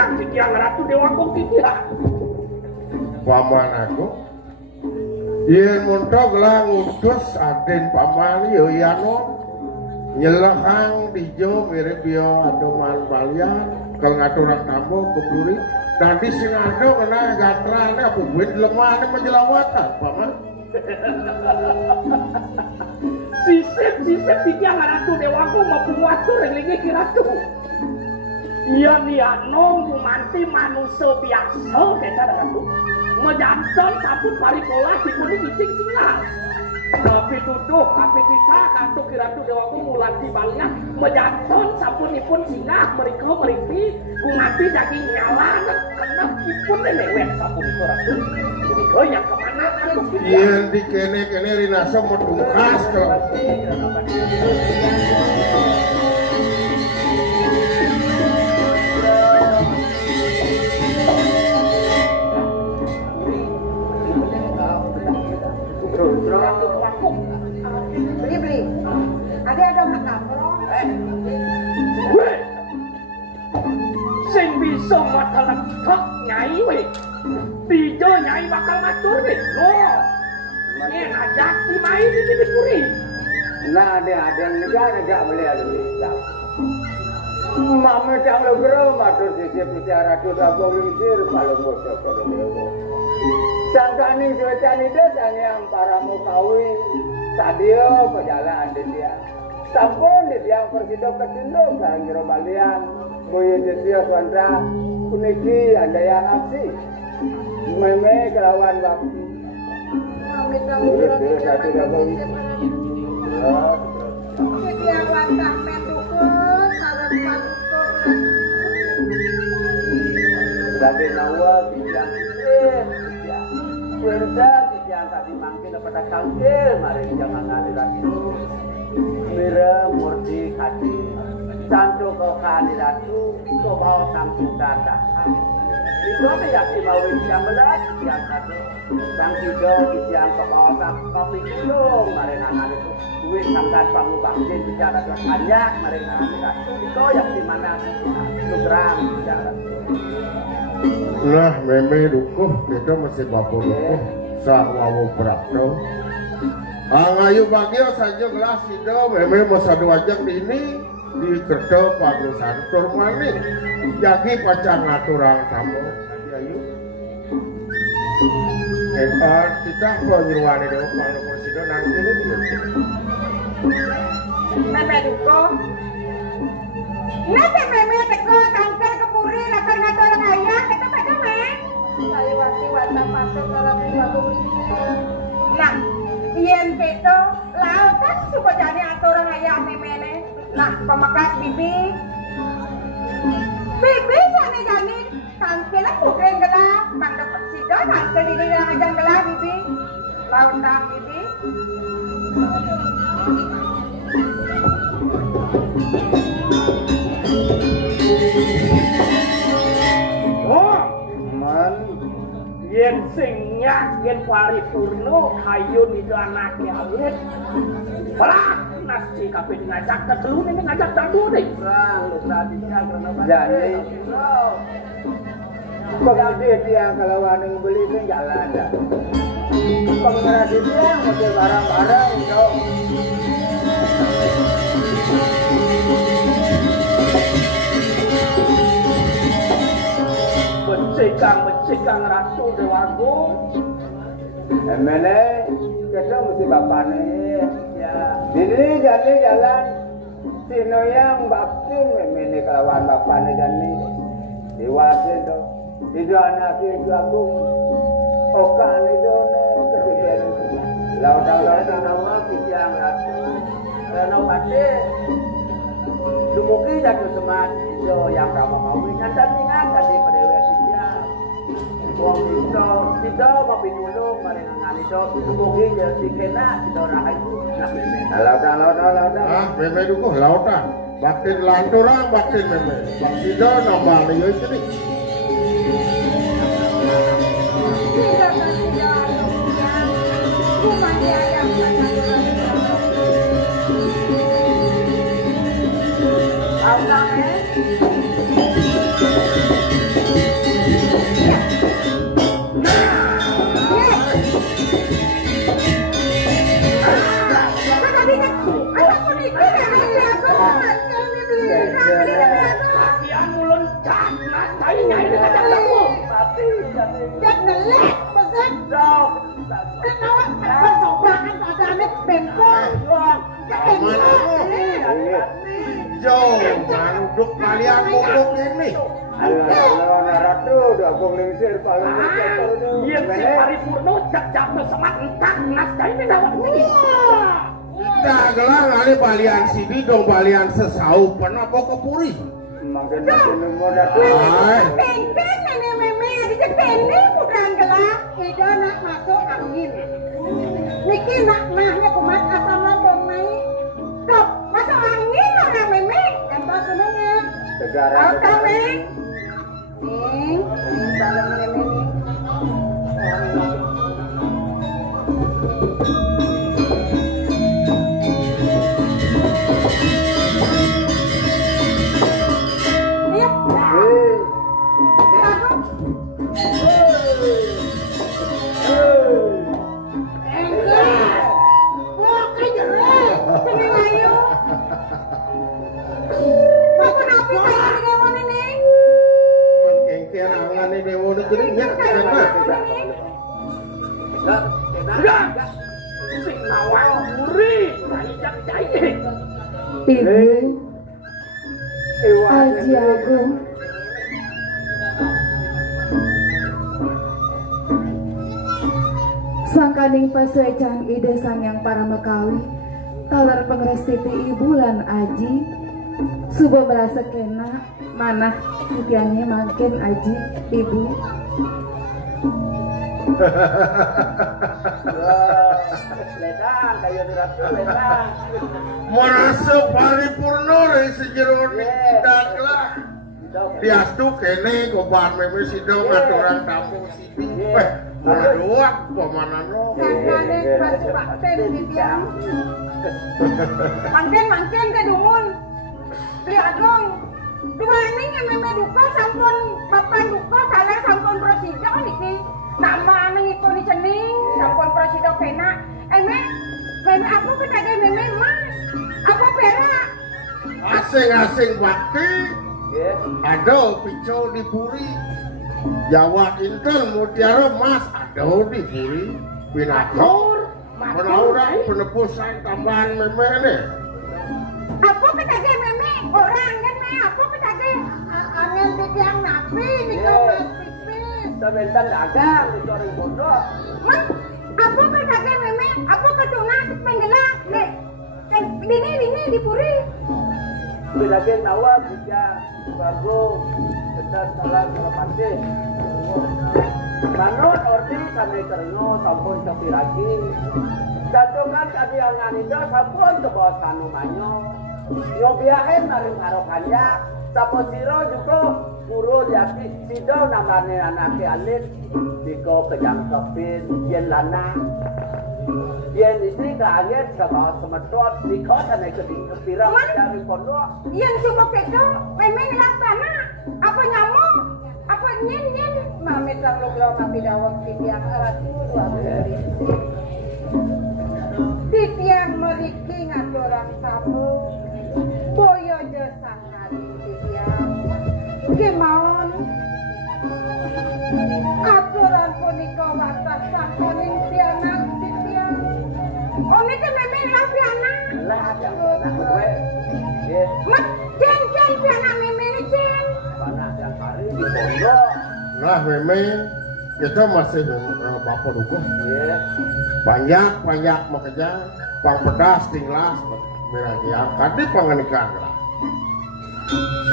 Tikiang Ratu Dewagung tikiang. Paman aku yen montok lah ngudus aden paman yo yano nyelahang dijo mirip yo adoman balian kalau ngaturang tambo keburi tadi sing ado kena gatrane apa buin lemah menjelawatan paman. Sisip tikiang Ratu Dewagung mau puatur lagi kiratu. Iya nong manti manusia biasa kita Ratu. Mejantan sabut parikola dikuning icing singal. Tapi tuduh tapi kita kantuk kiratu Dewagung mulan di balnya mejantan sapunipun singa mereka meripi kumati daging nyala kena ipun lewet sapun itu Ratu. Mereka yang kemana kantuk kita? Iya di kene rinasa mau tungkas kalau. Beli. Ada makapro. Sing bisa matalak tok nyai we. Tijo nyai bakal ngatur we. Oh. Ini ngajak si main di dikuri. Nah ada yang ngajak boleh ada bisa. Mama cang lo bro matur sisi bicara tuh aku misir kalau mau coba dulu. Sangkani cuaca itu yang para mukawi sadio perjalanan dia. Sampun dia persido kecil sang jero balian. Boyo dia suandra kuniki ada yang aksi. Meme kelawan bakti. Minta mudah satu dago. Dia wantah metukun saran patukun. Berarti nawa bijak Wenda yang tadi mangkin pada kangkil, mari jangan ngali lagi. Mira murti hati, santo kau kali ratu, kau bawa sang cinta datang. Itu apa yang mau yang belas, yang satu, sang tiga yang kau bawa sang kopi kilo, mari ngali itu. Duit sampai bangun bangkit bicara banyak, mari ngali ratu. Itu yang di mana lu terang bicara. Nah, meme dukuh kita masih bapu dukuh sawawu prakno. Angayu bagio saja gelas itu meme masa dua jam ini di kerja pagusan turmani. Jadi pacang ngaturang kamu. Tadi ayu. Kita penyuruhan itu kalau kursido nanti lu Meme dukuh. Nate meme teko tangkal kepuri lakar ngaturang ayah kita pada men. Saya wati masuk dalam waktu nah, yen peto lautan suka jadi aturan ayah memene. Nah, pemakas bibi jani tangkelan bukan gelap, mangga persido tangkel diri ajang gelap bibi. Lautan bibi. Yen singnya yen paripurno hayun itu anaknya awet. Balah nasi kafe ngajak ketelu ini ngajak dadu deh. Kurang lu tadi karena jadi. Pengadi dia kalau waneng beli itu jalan ada. Pengadi dia model barang-barang itu. Becikang Ratu Dewagung. Emene kita mesti bapak nih. Ya. Dini jalan Sino yang bakti emene kelawan bapak nih jani. Dewasa itu. Itu anak itu aku. Okan itu nih. Lautan nama yang Ratu. Karena pasti. Dumuki jatuh semat itu yang kamu mau ingat tadi pada wong itu mau pinulung mari nang itu mugi jadi kena kita ora itu lautan meme dukuh lautan baktin lanturang baktin meme baktido nambah yo iki Manuduk kalian ngomong ini. Alah, ratu udah gong lingsir paling Yang si paripurno jatuh semat entak nas ini dapat ini. Kita gelang kali balian sini dong balian sesau pernah kok kepuri. Makin nomor ratu. Pengpen nenek meme dicek pendek bukan gelang. Ida nak masuk angin. Niki nak nahnya kumat asam lambung naik. Dok, masuk angin orang meme. Apa senengnya? Segara. Oke, Meng. Meng, dalam meme nih. Ibu Aji Agung, sangkaning pasuecan ide Sangyang Paramekawi talar pengrestiti ibu lan Aji subuh merasa kena manah titiannya makin Aji ibu. Ledang kayu ratu ledang. Merasa paripurno dari sejeron tidak lah. Diastu kene koban meme sidong aturan tamu sini. Aduh, kemana no? Sangkane pas pakten di tiang. Mangken ke dumun. Beli agong. Dua ini yang meme duka sampun bapak duka salah sampun prosido niki. Nama aneh itu di cening sampun prosido kena. Meme aku penage meme mas. Aku perak. Asing-asing bakti. Ada picau di puri. Jawa Inten mutiara mas ada di puri. Pinatur. Menaurang penebusan tambahan meme ini. Aku penage meme orang kan me. Aku penage angin di tiang napi niku mas pipis. Sebentar dagang di orang bodoh. Mas, aku penage meme. Aku ketungan penggelak. Dini di puri. Bilagin nawa bisa bagus kita salah pasti. Manut ordi kami terno sampun sepiragi. Datungan kadi angan itu sampun tebos kanu manyo. Yo biahen maring harokanya. Sapo siro juga guru diaki sido namane anake alit. Diko kejang kepin yen lana. Yen istri kaget sama semedot diko tanah kepirang dari pondok. Yang coba kedo, memang laksana. Apa nyamuk? Apa nyen? Mami terlalu belum tapi dawang tiang ratu dua beri. Tiang meriki ngaturang tamu. Boyo jasa hari tiang. Kemauan. Aturan punika batasan koning tianak tiang. Oni ke memang laksana. Lah yang gue. Mat, cen pianak memang cen. Panas yang hari di pondok. Nah meme kita masih bapak dukuh. Banyak bekerja. Pang pedas tinglas merah yang kadi panganikan lah.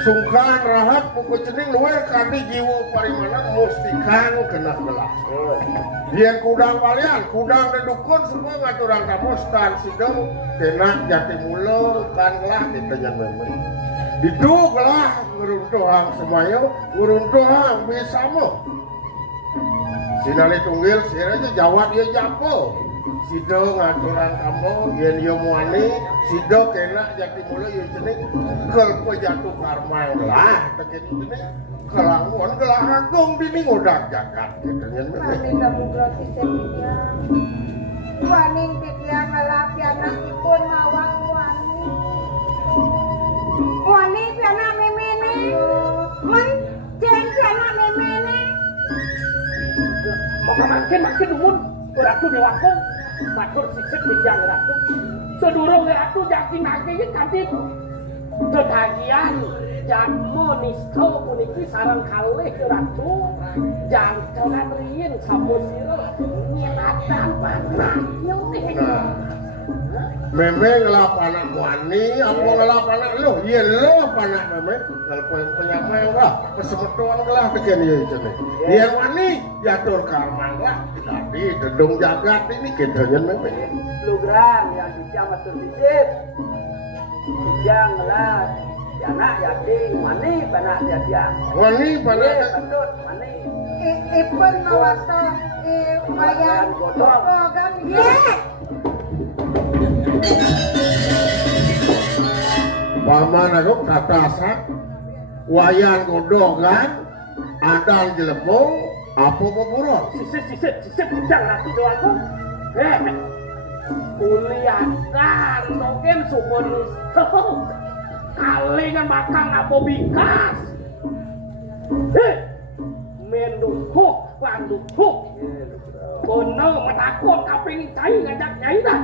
Sungkan rahat buku cening luwe kadi jiwa parimanan mustikan kena gelah. Yang kudang kalian, kudang dan dukun semua ngaturan kamu stan sidang kena jati mula kan gelah ditanya meme. Diduk lah nguruntuhang semuanya, nguruntuhang bisa mo. Sinali tunggil siranya jawab dia japo. sido ngaturan kamu yen yo muani sido kena jati mulai yo jeneng kel pejatuh karma lah teken jeneng kelangon gelah agung dini ngodak jagat gitu nyen Wani kamu berarti sepinya. Wani titiang ngelap anakipun mawang wani. Wani piana memene. Men jen piana memene. Makin dumun Ratu Dewaku matur sisik dijang Ratu. Sedurung Ratu yakin akeh kadit kebahagiaan janmo nisto puniki sareng kalih Ratu jangkelan riyin sapusira nyelatan panah memang ngelap anak wani apa ngelap anak lo iya lo anak memang kalau penyamai lah kesemetuan lah teken ya itu nih iya wani jatuh karman lah tadi dedung jagat ini kedonyan memang program yang bisa masuk sisip bijang lah anak yatim mani panak jadiang wani pada betul mani Ipun mawasa wayang godhong ye. Paman aku katasak wayang godhongan adang jelepung apa pepuron sisip bijang Ratu Dewaku kuliahkan mungkin supunisto kalingan bakang apa bikas mendukuk pandukuk kono metakut kaping cai ngajak nyai dah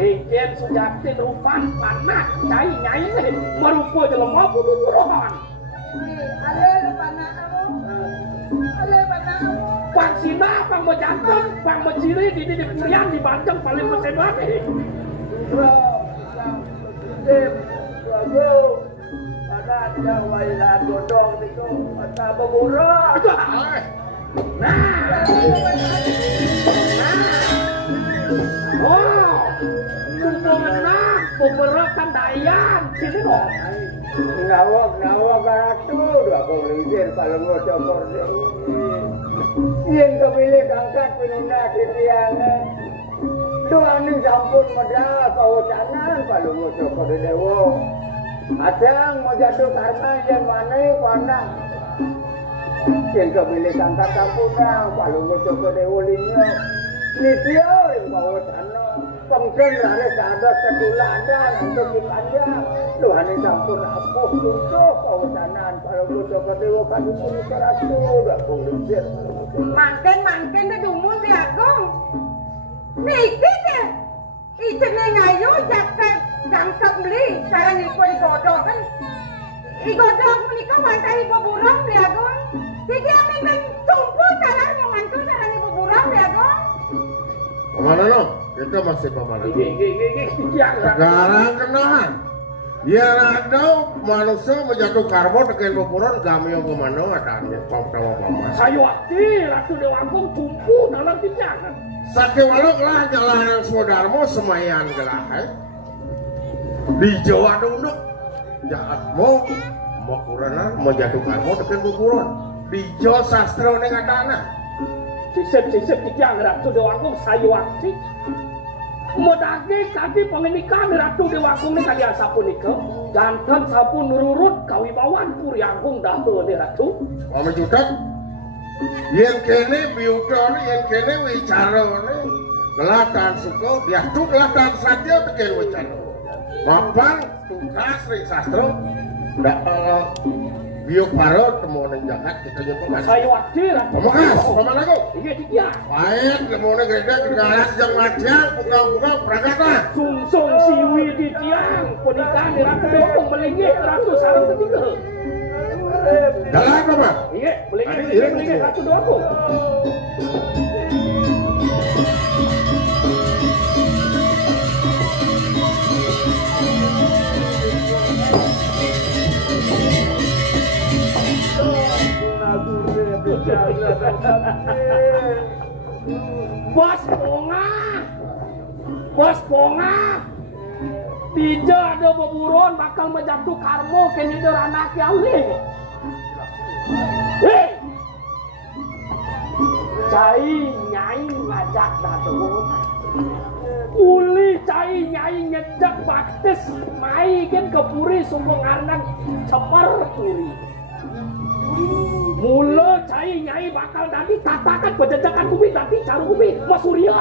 ijen sujati rupan panak cai nyai merupa jelema kudu rohan Ale panah kamu. Ale panah kamu. Pang Sina, Pang Mojanteng, Pang Mojiri di Purian di Banten paling bersebat ada wayang godhong itu ada beburuk oh menang beberapa kandayan sini dong ngawak ratu dua polisi kalau mau cokor yang kepilih angkat pinuna kitiana Tuhan ini sampun medal kawasanan kalau mau cokor dewa Adang mau jatuh karma yang mana warna yang kepilih angkat sampuna kalau mau cokor dewa linya nisio yang kawasanan pengsen lari sadar setuladan untuk dipanjang Tuhan ini sampun apuh tutup kawasanan kalau mau cokor dewa kan pun seratu gak polisi Mangken dumun di agung. Niki deh. Ijene ngayu jakkan jangkep beli sareng iku digodhog kan. Digodhog menika wantahi beburung di agung. Iki amin tumpu sareng mantu sareng beburung di agung. kemana lo? Kita masih kemana? sekarang Sekarang kenahan ya ada manusia menjatuh karbo teken pepuron gamio kemana adanya pama Sayuati Ratu Dewaku tumpu dalam tindakan sakit waluk lah jalanan saudarmo semayan gelah di Jawa Dunduk jahatmu mau kurana mau jatuh karbo teken pepuron di Jawa sastra dengan tanah sisip dijang Ratu Dewaku sayuati modage kadi pengenika Ratu Dewaku ini kali sapunika jantan sampun nururut kawibawan Puri Agung dahulu di Ratu mama jutak yen kene biutone yen kene wicarane gelatan suko diatuk gelatan saja teken wicara mapan tugas ring sastra ndak biuk paro temone jagat kita nyetok sayuati Ratu pamakas pamanaku iya dikia baik temone gede kegalas jang madang buka-buka pragata sungsung siwi di tiang pernikahan di Ratu Dewaku melinggih Ratu sareng ketiga dalam apa Pak? iya melinggih Ratu Dewaku Bos Ponga Tija ada beburon bakal menjatuh karmo kini ada anak yali Cai nyai nyai ngajak datang. Uli cai nyai nyejak baktes mai kan kepuri sumpung arnang cemar puri. Mula cai nyai bakal nanti tatakan bejajakan bumi nanti caru bumi Mas Surya.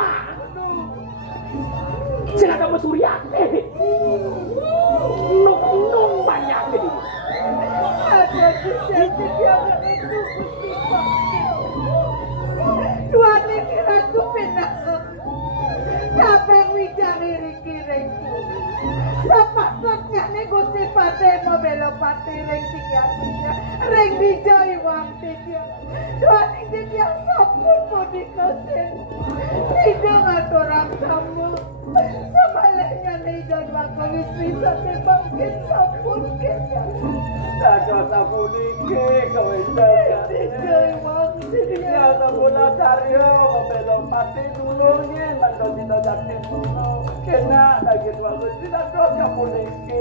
Silakan Mas Surya. Nung banyak ini. Ada sesuatu yang itu Tuhan ini ratu penak. Sampai wijari riki-ring. Sepatutnya nih Gusti Pate mau belok pate ring tiga-tiga. Ring dijai wang tiga. Tuhan ini dia sabun mau dikosin. Tidak ngaturang kamu. Sebaliknya nih dan bakal istri sampai bangkit sabun kita. Ada sabun iki kau itu. Dijai wang tiga. Ya sabun Aryo belok pati dulunya mandor kita jadi dulu. Kena lagi dua mesti ada sabun iki.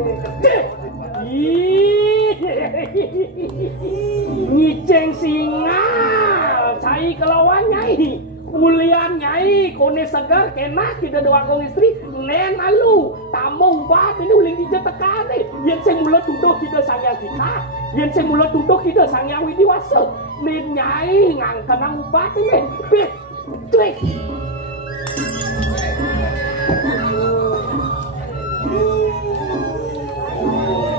Ngiceng singal cai kelawan nyai kulian nyai kone segar kena kita doa kong istri nen alu tamu bat ini uling dija tekane yen sing mulut duduk kita sangyang kita yen sing mulut duduk kita sangyang widiwasa nen nyai ngangkenang bat ini beh cuy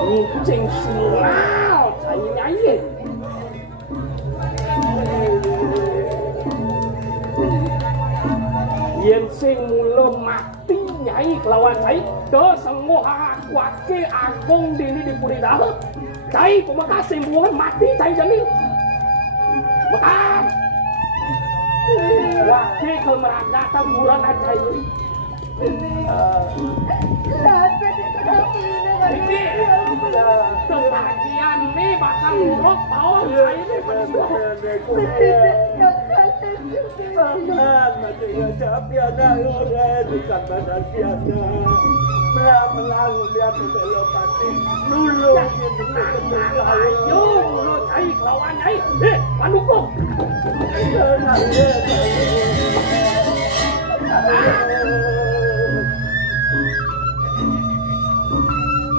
ngiceng singal cai nyai yen sing mula mati nyai kelawan cai do semua kuake agung dini di puri dah cai pemakas sembuhan mati cai jani makan kuake kemeragatan buran cai ini kebahagiaan nih bakal nguruk tau cai ini Aman, mati ngajak piana orang dekat badan piana. Melang lihat belok pati dulu gitu ayo lo cai kelawan nyai panukung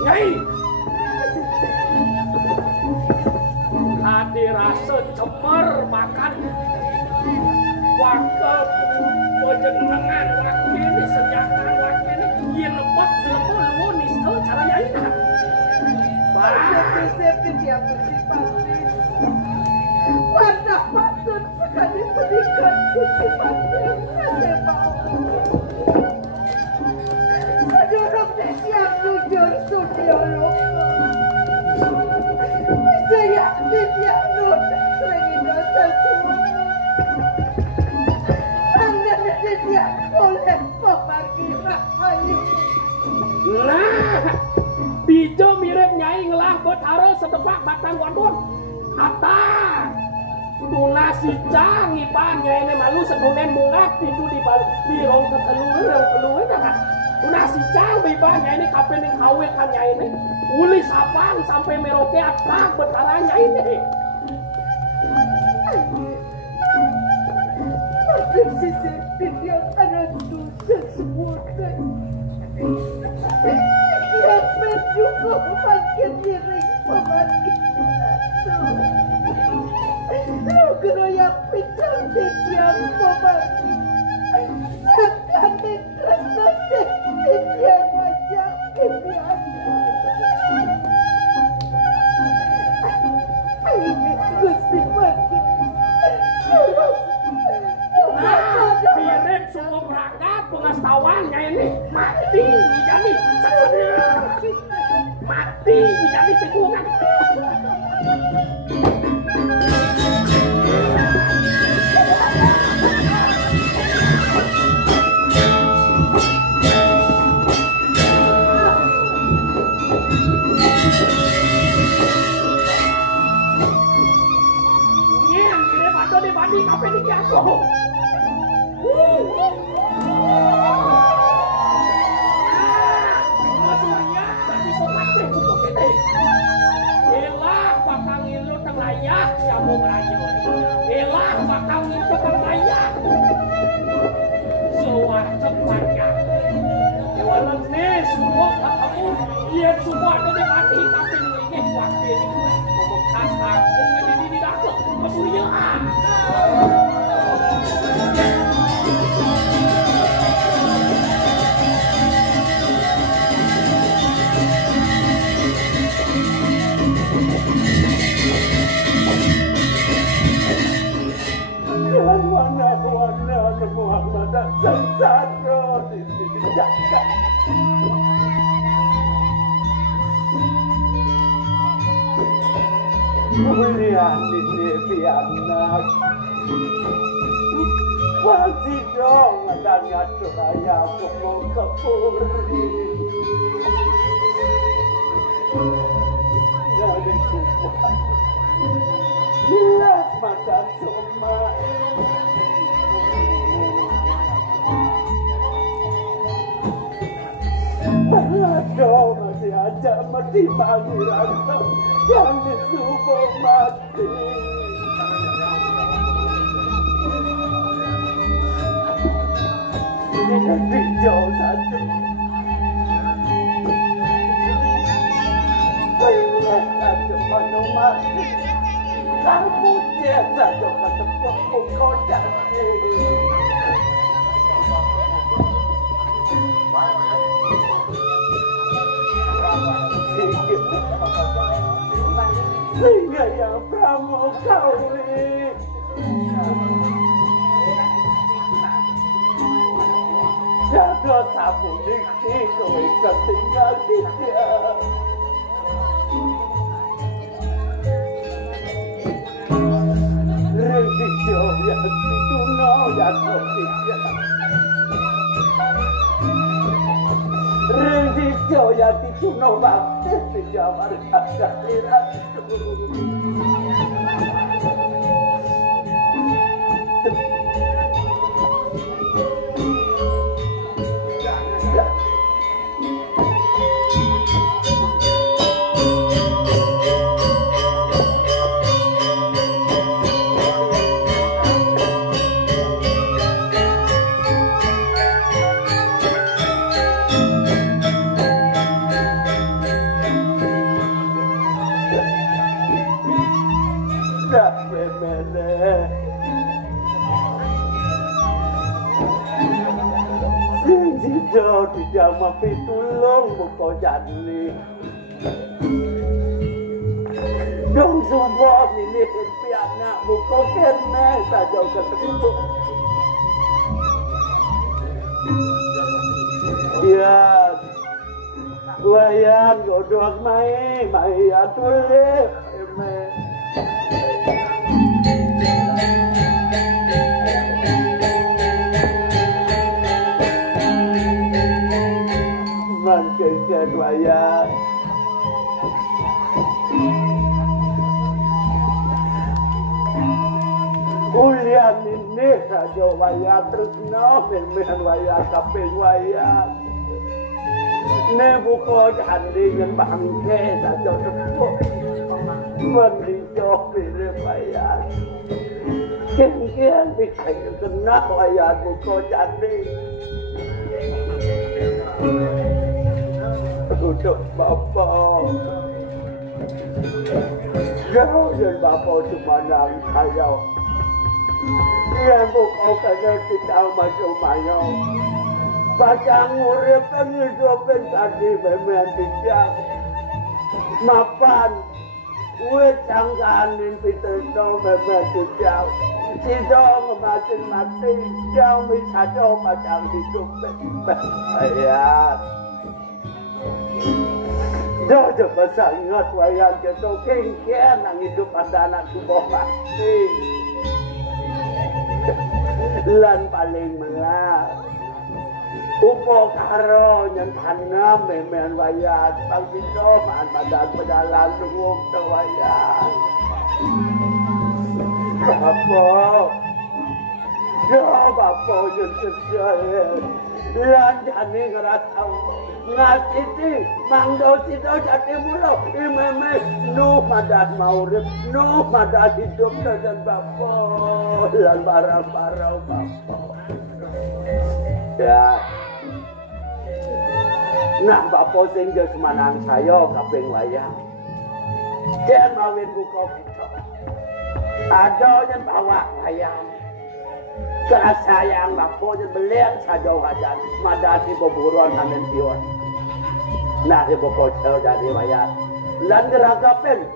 nyai ada rasa cemar makan wakil pejenengan wakil ini senjakan wakil ini yen lepot lu nis tau cara nyai nak Sepi dia bersifati. Warna patut sekali berikan bersifati. Saya mau. Sedurung dia jujur sudiolog. Saya dia nona lagi dosa semua. Anda dia boleh membagi rahayu. nah Bijo mirip nyai ngelah buat harus setepak batang wadon kata tuna si cang ipan nyai ini malu sedunen bunga itu di rong kekeluar kan tuna si cang ipan nyai ini kapan yang kawin kan nyai ini uli sapang sampai meroke atak betara nyai ini Makin sisi dia ada dosa semua. Yang juga makin diri pemakin lu kena yang pincang yang pemakin akan diterasa yang wajah Gusti Mati mirip suku berangkat pengastawan nyai ini mati jadi mati jadi sekungan yang mirip atau dibanding apa ini aku Mas Surya tadi kok mati buku kita. Elah bakal ngilut Yen semua ada di mati tapi ingin waktu ini ngomong kasar, ngomong ini dapat, kemuliaan. Wana Muhammad sengsara dijaga. Mulia ini anak, wajib dong adanya suraya mau kepuri. Dari semua, lihat mata semua. Aduh, masih aja mati panggilan yang disuruh mati. Ini lebih jauh satu. Banyak satu manu mati. Kamu biasa coba tepuk kau jadi. Sehingga yang pramukawi jatuh sabun diksi kau ikat tinggal dia. Rezeki yang itu no yang dia. Rezeki yang itu no bakti sejawar kata irat. Tidak mampu tulung buka jani. Dong semua ini pianak buka kena saja ketemu. Ya, wayan godok mai atuleh. Kejar wayang ulian ini saja wayang terus men wayang kaping wayang ne buko jandi yang bangke saja tepuk mendijo pilih wayang kian dikayu kena wayang buko jandi duduk Bapak jauh dan Bapak cuma nang kayau dia bukan kena kita masuk mayau bacang urip penghidupin tadi memang tidak mapan wet cangkanin pitendo memang tidak sidong mati jauh misado bacang hidupin ayat Jodoh besar ingat wayang jatuh kengkian yang hidup pada anak subuh mati. Lan paling mengat. Upo karo yang tanam memen wayang. Pang bito maan badan pedalan lungong ke wayang. Bapak. Ya bapak yang sesuai. Lan jani ngeratau. Ngasiti mangdo sido jati mulo imeme nu madat maurip nu madat hidup dan bapak lan barang-barang bapak ya Nah bapak sing jauh semanang saya kaping wayang. Jangan mawin buka kita. Ada yang bawa wayang. Karena sayang bapak yang belian saja wajan. Madati beburuan amin pion. Nah si bapak jauh jadi wayang. Lan geragapin.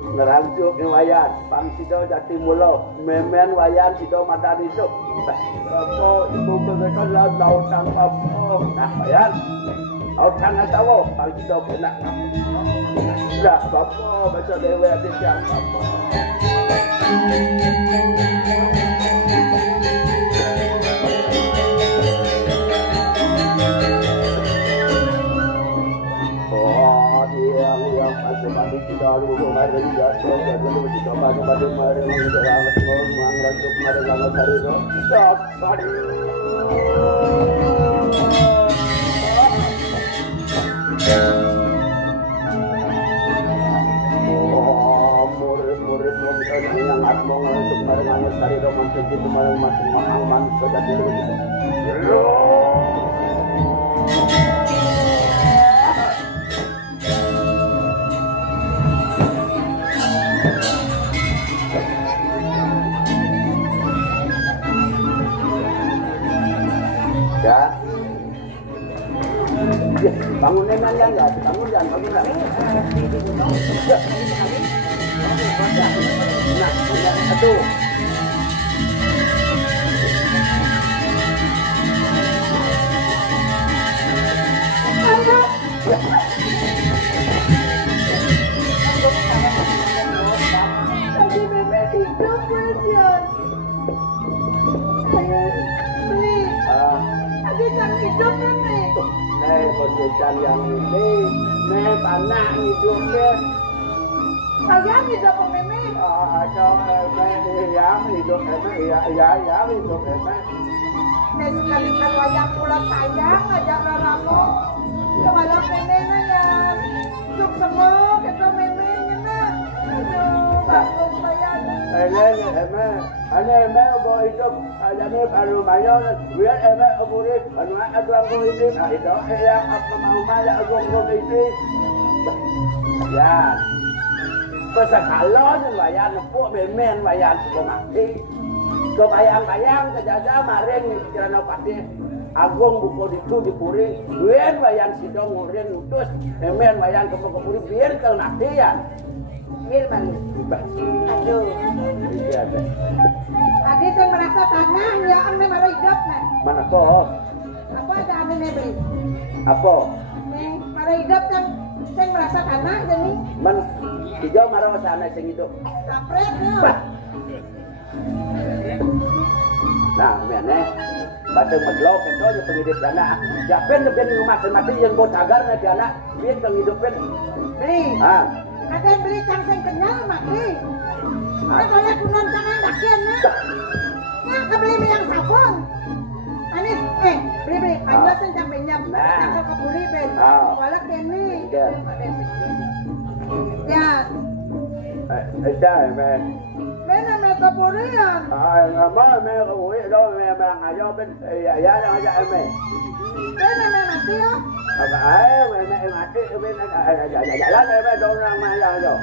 Ngerangcuk ni wayan, pang sido jati mulo, memen wayan sido madan itu. Bapak ibu kebetulan laut lautan bapak, nah wayan, lautan atawo, pang sido kena. Dah bapak baca dewa di siang bapak. Sebab kita lalu hari jatuh dan lalu kita pada mari menjelang menganggap mari langat hari itu dapat murid yang atmo untuk mari langat hari itu masuk itu mari masuk mahal sudah dulu kita ya, bangunin aja ya, bangun jangan bangun lagi. Nah, satu. Tadi memang hidup Brian. Yang hidup ini. Nih posisian yang ini, nih tanah hidupnya. Kalian hidup pemimpin. Ada yang hidup yang hidup Nih sekali-kali wayang pula sayang aja raramu. Kepala pemimpinnya ya. Suk semua kita pemimpinnya nak. Aduh, bagus wayang. Ane mau hidup, ane baru mayor, biar ane umurnya, ane ada aku hidup, itu yang apa mau malah aku hidup. Ya, pesakalon wayan, puk bemen wayan suka mati, kebayang-bayang kejaga maring kerana pati, agung buku itu dipuri, biar wayan sidong ngurin utus, bemen wayan kepuri biar kau mati ya. Firman. Aduh. Iya deh. Tadi saya merasa tanah ya ane baru hidup nih. Mana kok? Apa ada ane beli? Apa? Nih baru hidup kan saya merasa tanah jadi. Man, hijau marah sana sing hidup. Lapret ya. Nah, mana? Pada medlo kento je penghidup dana. Siapin lebih rumah mati yang bos agar na dana, biar penghidupin. Beli. Ah. Ada yang beli cangkeng kenyal mati. Ada boleh kunon tangan dakian ya. Nah, kebeli yang sabun. Manis, beli panjang senjang benyam. Cangkeng kebuli ben. Walak kene. Ya. Dah, men. Mana mereka keburian? Nama men kebuli do men ngajo ben ya aja men. Mana mati ya? Apa men mati ben jalan men dorang maya aja.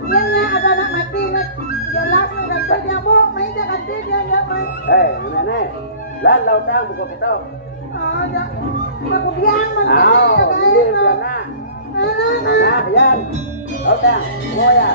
Yang ada anak mati nak jelas nak dia bu, main dia ganti dia enggak main. Mana? Lan lautan buku kita. Ya. Aku biang man. Ini biana. Nah, yan. Lautan, moya.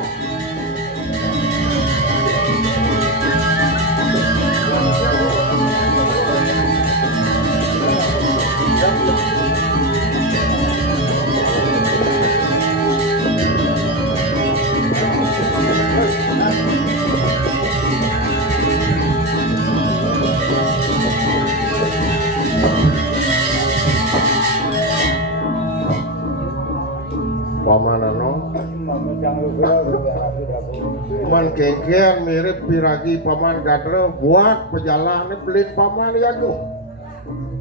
Pamanano man kengkian mirip piragi paman gadre buat pejalan belit paman yago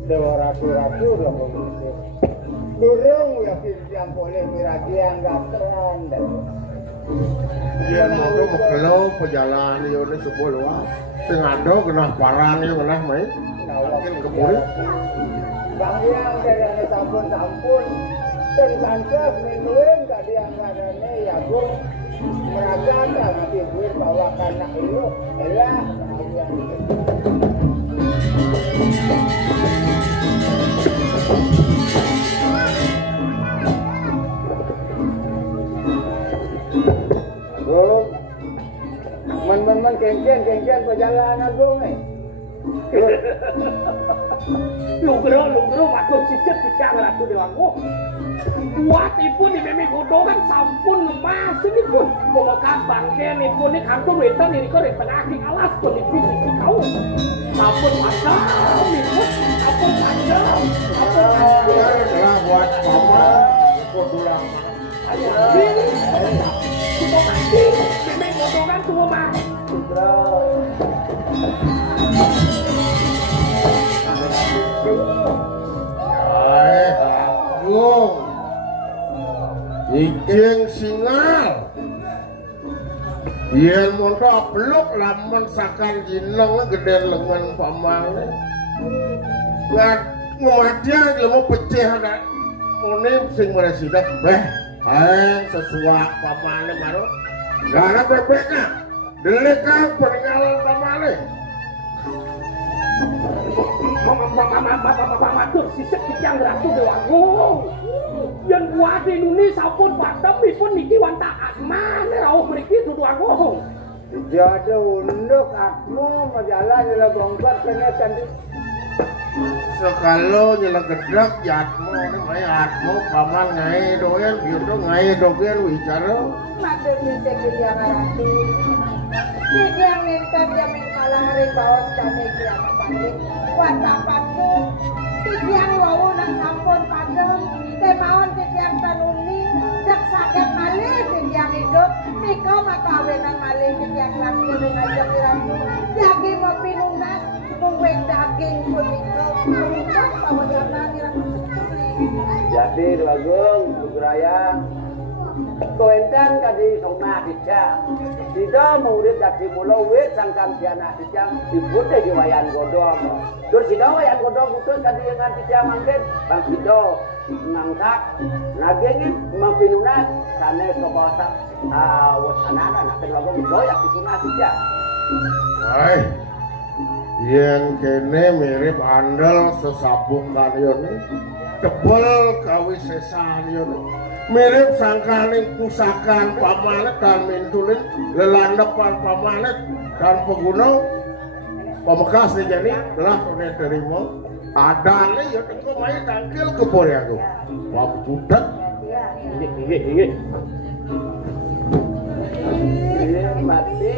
dewa ratu-ratu lah durung yakin yang boleh piragi yang gatran dia mau mekelo pejalan yo ne sebul wa sing ando genah paran yo genah mai mungkin kepuri Bang yang dari sampun dan pantas minuin kadiang-kadane ya Bung merasa nanti gue bawakan anak lu elah Bung men kengken perjalanan Bung Lugro matur sicet dicang Ratu Dewango. Kuatipun di memi godongan sampun ngemasunipun pemekas bangkenipun nih kantun wetan ini kok tengah alas pun dipilih kau. Sampun padam itu, sampun padam. Lah buat mama kodulang. Ayo, kita nanti memi godongan semua mah. Agung Ijeng singal yen monto peluk lamun sakan jineng gede lengan pamane buat ngomadian ilmu pecih ada mune sing meresida sesuak pamane baru gara bebeknya delekang peninggalan pamane matur sisek yang Ratu Dewango yang wadi nuni sampun padam pun niki wanta asmane rawuh mriki dudu agung jadi unduk aku majalah nyela bongkar kena cantik sekalo nyela gedek yatmu ini maya atmu paman ngai doyan gitu ngai dogen wicara matur sisek yang Ratu yang nintan yang mengkalah hari bawas kami kira panding watapatku titiang wawu nang sampun padem kemauan titiang tanuni jak sakit malih titiang hidup mika makawenan malih titiang laki ngajak Ratu yaki mau pinunas mungwek daging punika punika pawajana Ratu jadi Agung Bugraya Koentan kadi soma dijang. Sida murid kadi mula wit sangkam dianak dijang diputih di wayan godhong. Tur sida wayan godhong putus kadi dengan dijang mangken Bang Sida ngangkat naging mampinunas sane kebasak wis anak-anak nak keluarga doyak dipunah dijang. Hai. Yen kene mirip andel sesabung kalian tebel kawisesan yo mirip sangkaning pusakan pamanet dan mintulin lelandepan pamanet dan pegunung pemekas jadi telah terima adane ya tengko main tangkil kebor ya aku wah budak inggih mati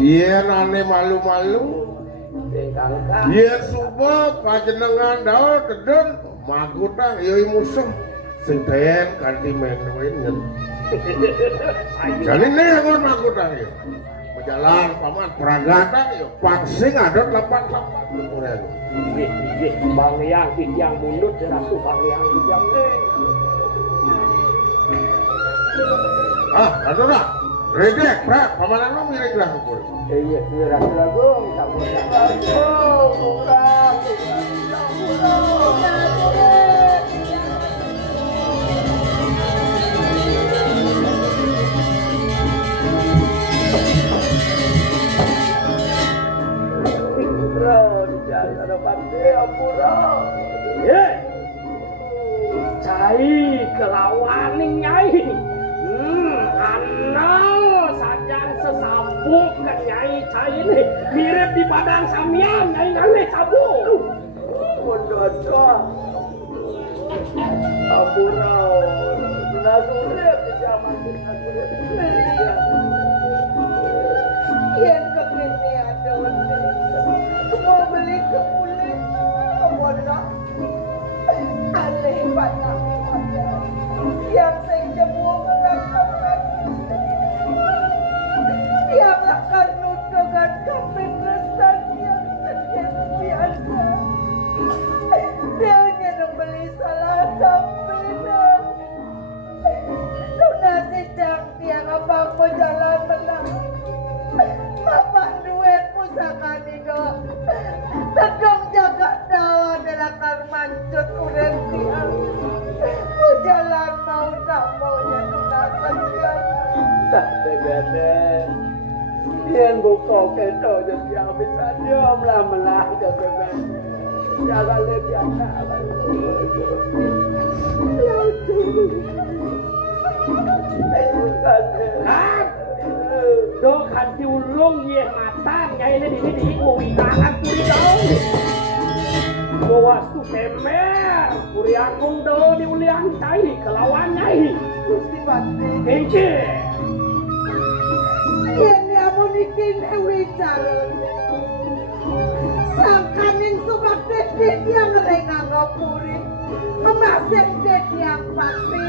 iya nane malu-malu iya subuh kajenengan daun kedun magutang iya musuh sing ten kanti menuin jadi ini yang magutang iya berjalan paman peragatan iya paksing ada 8 inggih Bang Yang titiang mundur Ratu Bang Yang titiang aduh lah redek, Pak. Pamanan lo mirip lah ukur. Iya, Ratu Agung, sampun. Cai kelawaning nyai. Anang saja sesabuk kan nyai cai ini mirip di padang samian nyai ngane sabuk. Bodoh. Apurau. Nasurep di zaman kita. yang kekini ada mau beli kemulit bodoh alih batang yang saya jemu mengatakan yang akan nuduhkan kepengesan yang biasa dia yang beli salah sampai nasi jang tiang apa mau jalan tenang. Bapak duit pusaka nido. Tegong jaga dawa delakan mancut urep dia. Mau jalan mau tak maunya kenakan dia. Tak tegane. Yang buka keto jadi yang bisa diom lah melah kebeban. Jangan lebih anak. Do kanti ulung ye matan nyai ini di uwitangan kuri dong. Do wastu temer kuri agung do di uliang cai kelawan nyai. Gusti Pati. Kenci. Ini amun ikin wicara. Sangkaning subak dedit yang rengang ngopuri. Memasek dedit yang pati.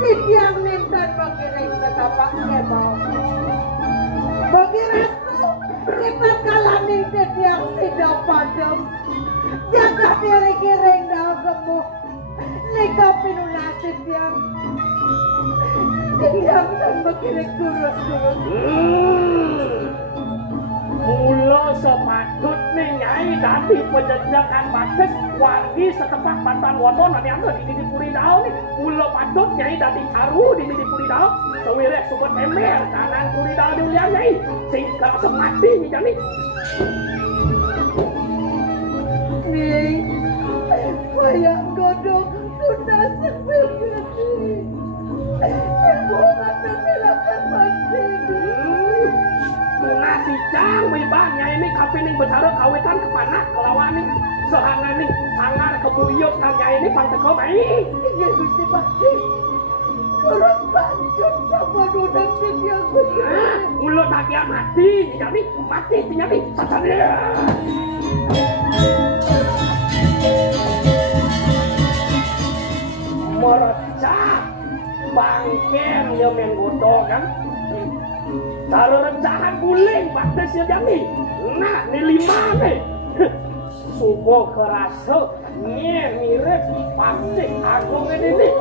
Tiang nintan mengiring setapak kebau. Bogiraku, ribat kalaning tiang sidau padam. Jaga diri kiring dao gemuk. Nika pinunasib yang. Tiang dan mengiring kurus-kurus. Mula sepatut nih nyai dadi penjejakan batas wargi setepak bantuan wonon nanti anda di puri dao nih. Mula patut nyai dadi caru di puri dao. Sewirek subet ember kanan puri dao di ulian nyai. Singkat semati nih jani. Nih, wayang godok sudah sebelumnya. Semua tersilakan masih. Nasi jang wibanya ini kapining besar kawitan kepana kelawan nih sehana nih sangar kebuyuk tanya ini panteko baik. Iya Gusti Pati. Terus banjut sama dudak dia Gusti. Mulut takia mati jadi mati jadi sasaria. Merecah bangker yang menggodok kan. Kalau rencahan guling batasnya jami. Nah, ini 5 nih. Subuh kerasa mirip pasti agung ini nih.